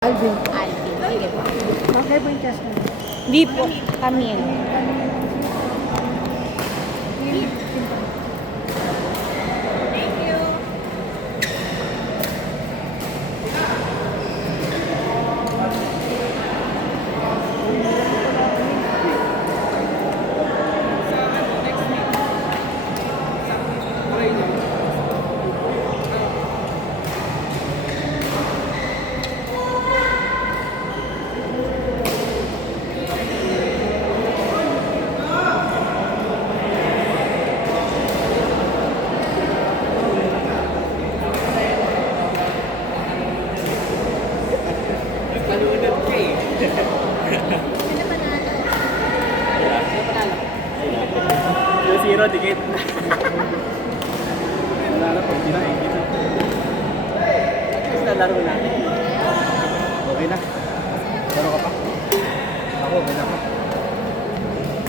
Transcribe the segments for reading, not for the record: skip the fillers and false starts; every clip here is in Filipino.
Alvin. Alvin. Sige po. Okay po yung test mo. Hindi po. Camille. Thank you. Zero, dikit. Wala na pag kinain dito. At least nalaro natin. Okay na. Laro ka pa? Ako, okay na pa.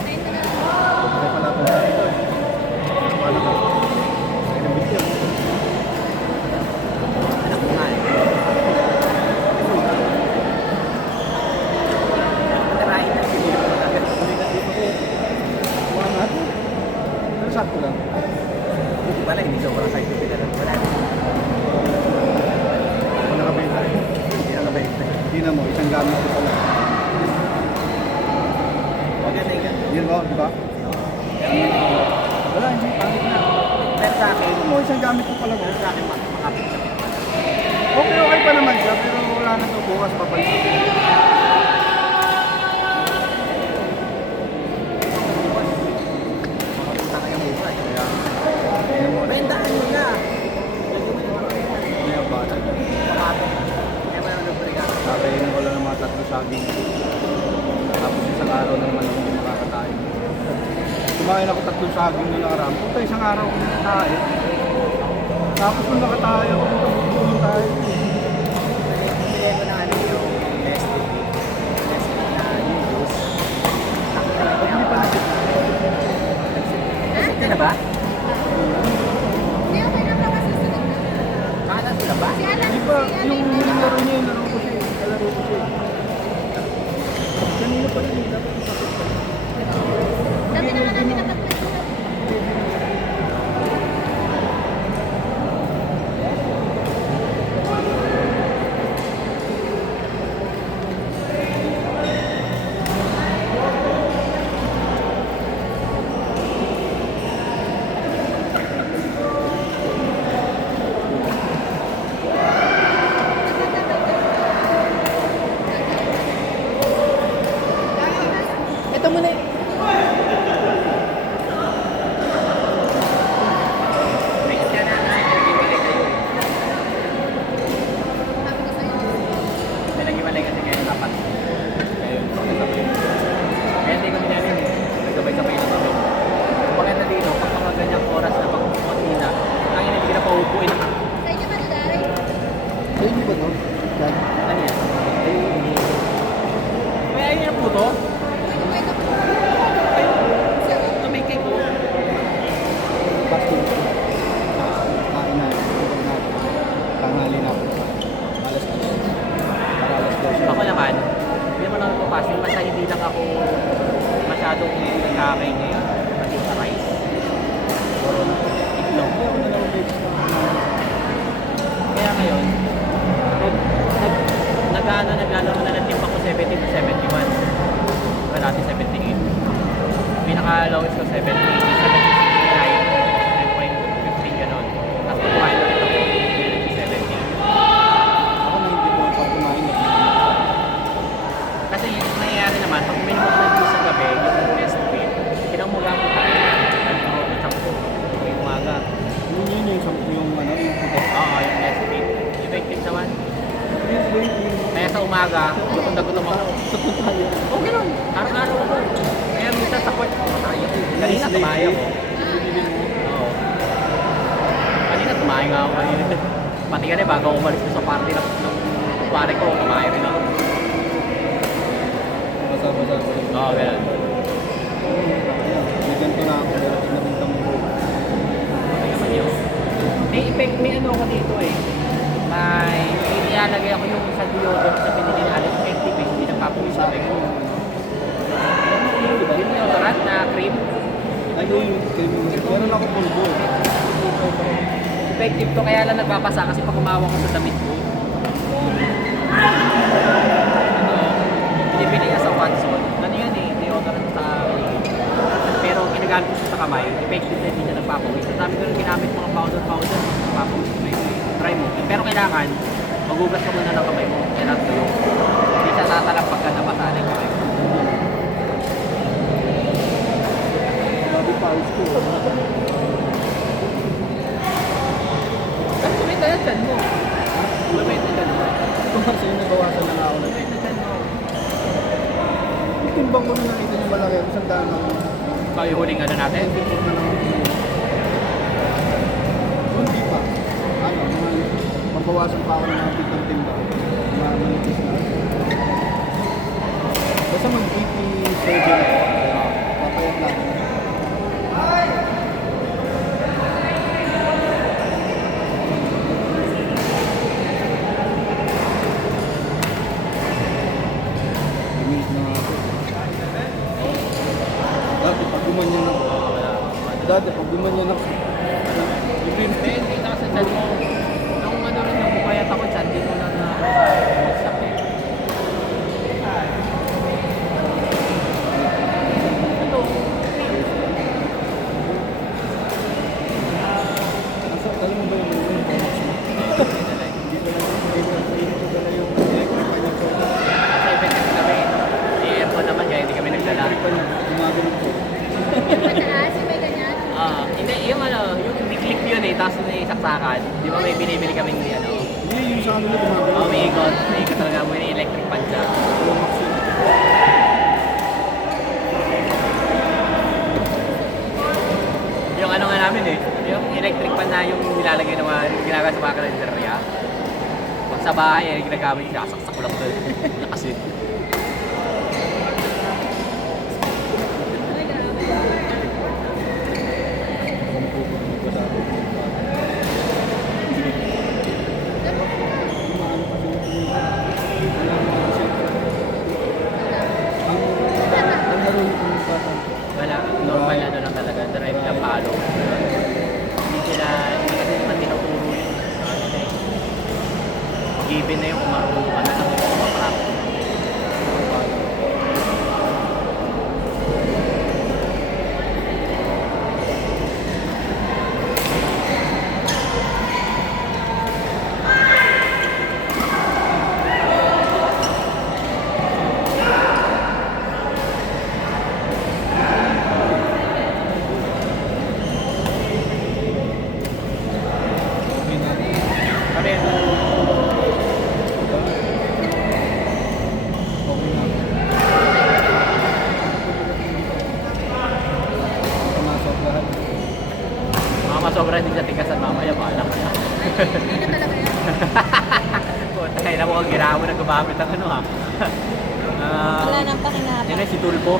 Okay pala ito na dito. Wala ka. Okay na video. Anak mo nga eh. Matarahin na siguro. Hindi ka dito ko. Wala na. Sakto lang. Buti pala, hindi sobrang side to lang. Wala na. Ako nakabenta eh. Hindi nakabenta. Hindi na mo, isang gamit ko pala. Maganda yan. Yun ba, di ba? Wala, hindi. Pangit na. Pero sa akin, isang gamit ko pala. Pero sa akin, makapit sa pita. Okay pa naman siya, pero wala na ito. Bukas papalit. Bentaan mo na. Hindi ang bata. Sabi na wala ng mga tatlo saging. Tapos isang araw na naman ako hindi makakatayo. Kumain ako tatlong saging na nakaraan. Punta isang araw ako nakatayo. Tapos kung nakatayo ako, tutulong tayo. Bigay ko na ano yung nesting. Nesting na noodles. Hindi pa nasip. Nasip ka na ba? Ba? Di ba, yung laro niya, yung laro ko siya. Laro ko siya. Kanina pa rin, dapat isakot pa. Dami naman namin nakapagod. Ito muna eh. Pinag-iwalay kasi kayo dapat. Kayo yung sabay. Kaya hindi ko minalin eh. Nagsabay-sabay na kami. Kung maganda dito, pag mga ganyang oras na pag-uwi na, ang ina, hindi ka na paupuin. Sa inyo ba nagdaray? Ay, hindi ba ito? Yan. Ano yan? May ayun yung puto? Ito may cake ko. Basta ito. Kain na. Tanghali na ako. Alas na. Para alas 12. Ako naman, hindi naman ako papasok. Basta hindi lang ako masyadong nagkakain ngayon. Pati sa rice. Puro itlog. Kaya ngayon, naglalaro na ng timpa ko 70 to 71. Wala natin 78. Pinaka-lowest ko 70, 70, 9.15 gano'n. Tapos kumain na rin ako 70. Ako na hindi ko pag kumain na. Kasi yung nangyayari naman, pag uminom ako ng juice sa gabi, yung Nestle, kinamuga ko tayo. Ano ako, sakto. Yung umaga. Yun yung ano, yung puto. Oo, yung Nestle. Effective naman. Kaya sa umaga, gutom na gutom ako. Oo, gano'n. Araw-araw ako. Kaya minsan sa court, tayo. Kanina tumayo ako. Oo. Kanina tumayo nga ako kanina. Pati ka rin, bago ako umalis ko sa party ng pare ko, tumayo rin ako. Basa-basa. Oo, gano'n. May ganito na ako. Pero pinabintang mo. Okay naman yun. May effect, may ano ako dito eh. may nilalagay ako yung sa deodorant na pinili na Alex Effective, hindi nagpapawis sa leg. Yung deodorant na cream, Ano yung meron ako pulbo. effective to kaya lang nagbabasa kasi pag umawa ko sa damit ko. Ito, binibili ka sa Watson. Ano yan eh, deodorant sa pero ginagamit ko sa kamay, effective na hindi siya nagpapawis. Ang dami ko rin ginamit mga powder, nagpapawis sa kamay. Try mo. Pero kailangan, magugas ka muna ng kamay mo. Kailangan tuyo. Hindi siya tatalak pagka nabasa na yung kamay mo. Grabe pa, ko. Tapos sumita yan dyan mo. Sumita dyan mo. Kasi nagawasan na nga ako na. Sumita dyan mo. Yung timbang ko na nakita niyo malaki. Isang daan lang. Kayo huling ano natin? Hindi pa. Ano, mabawasan pa ako ng mga bitang timbang. Mga manipis na. Basta mag-BP surgeon ako. Papayat lang. Limit na ako. Dati pag gumanyan ako. Dati pag gumanyan ako. Hindi na kasi dyan mo. Nung ano rin yung bukayat ako dyan, di ko na na-whatsapp eh. Ito, Nasa, alam mo ba yung hindi ko dala yung electric pa niya ko. nasa effective kami. I-aircon naman kaya hindi kami nagdala. Electric pa niya. Gumagano ko. Yung mataas, yung may ganyan. Hindi, yung ano, yung big-clip yun eh, tapos may saksakan. Di ba may binibili kami ng ano? Hindi, yung sa kanila gumagano. May ikot talaga mo yung electric pan siya. Lumax yun. Yung ano nga namin eh, yung electric pan na yung nilalagay ng mga ginagawa sa mga kalendarya. Pag sa bahay eh, ginagamit siya, saksak ko lang doon. Kasi Ay, grabe. wala, normal ano lang talaga, drive lang palo. Hindi kasi naman tinuturo yun. Ano na eh. Given na yung kung marunong ka na sa mga kami, mga masobra din sa tigasan mamaya, bahala ka na. Hindi na talaga yan. Puta, kailan mo kang ginawa mo na gumamit ng ano ha. Wala nang pakinabang. Yan si Tulpo.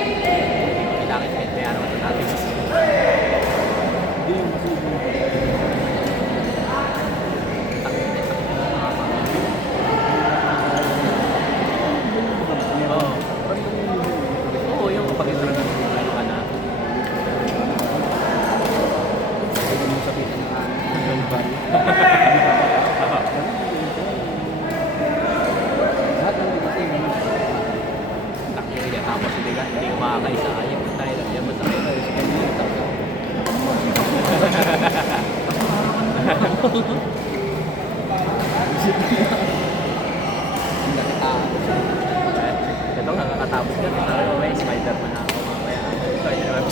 Kailangan may ano sa natin. Oo. Oo, yung kapag ito na ano ka na. Takyo niya tapos hindi makakaisa kayo. Tayo lang yan masakit. Ito nga kakatapos ka. May Spider-Man na ako mamaya. Spider-Man.